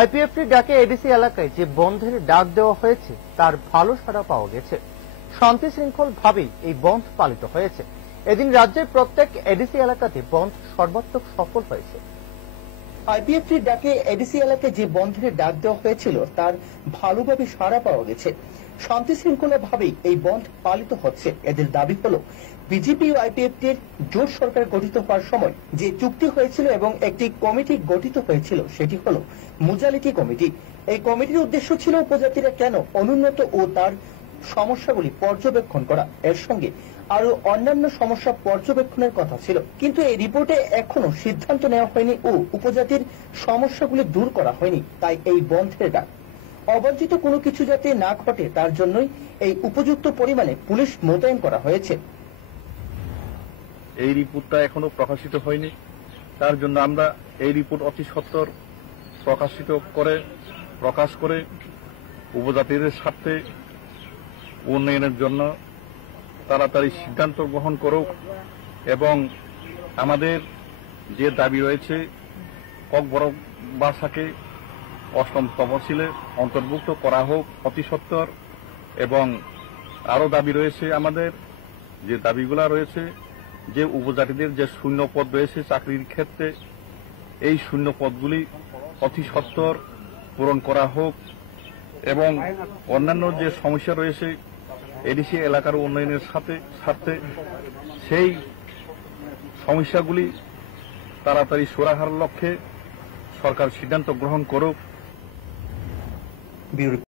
আইপিএফটির ডাকে এডিসি এলাকায় যে বন্ধের ডাক দেওয়া হয়েছে তার ভালো সাড়া পাওয়া গেছে। শান্তি শৃঙ্খল ভাবেই এই বন্ধ পালিত হয়েছে। এদিন রাজ্যের প্রত্যেক এডিসি এলাকাতে বন্ধ সর্বাত্মক সফল হয়েছে। আইপিএফটির ডাকে এডিসি এলাকায় যে বন্ধের ডাক দেওয়া হয়েছিল তার ভালোভাবে সাড়া পাওয়া গেছে। শান্তি শৃঙ্খলা ভাবেই এই বন্ধ পালিত হচ্ছে। এদের দাবি হলো বিজেপি ও আইপিএফটির জোট সরকার গঠিত হওয়ার সময় যে চুক্তি হয়েছিল এবং একটি কমিটি গঠিত হয়েছিল সেটি হলো মুজালিটি কমিটি। এই কমিটির উদ্দেশ্য ছিল উপজাতিরা কেন অনুন্নত ও তার সমস্যাগুলি পর্যবেক্ষণ করা, এর সঙ্গে আরো অন্যান্য সমস্যা পর্যবেক্ষণের কথা ছিল। কিন্তু এই রিপোর্টে এখনো সিদ্ধান্ত নেওয়া হয়নি ও উপজাতির সমস্যাগুলি দূর করা হয়নি। তাই এই বন্ধের ডাক। অবাঞ্ছিত কোনো কিছু যাতে না ঘটে তার জন্যই এই উপযুক্ত পরিমাণে পুলিশ মোতায়েন করা হয়েছে। এই রিপোর্টটা এখনো প্রকাশিত হয়নি, তার জন্য আমরা এই রিপোর্ট অতি সত্বর প্রকাশ করে উপজাতিদের স্বার্থে উন্নয়নের জন্য তাড়াতাড়ি সিদ্ধান্ত গ্রহণ করুক এবং আমাদের যে দাবি রয়েছে কক্সবাজারকে 8ম তফসিলে অন্তর্ভুক্ত করা হোক অতি সত্বর। এবং আরো দাবি রয়েছে আমাদের, যে দাবিগুলা রয়েছে যে উপজাতিদের যে শূন্য পদ রয়েছে চাকরির ক্ষেত্রে, এই শূন্য পদগুলি অতি সত্বর পূরণ করা হোক এবং অন্যান্য যে সমস্যা রয়েছে এডিসি এলাকার উন্নয়নের স্বার্থে সেই সমস্যাগুলি তাড়াতাড়ি সুরাহার লক্ষ্যে সরকার সিদ্ধান্ত গ্রহণ করুক।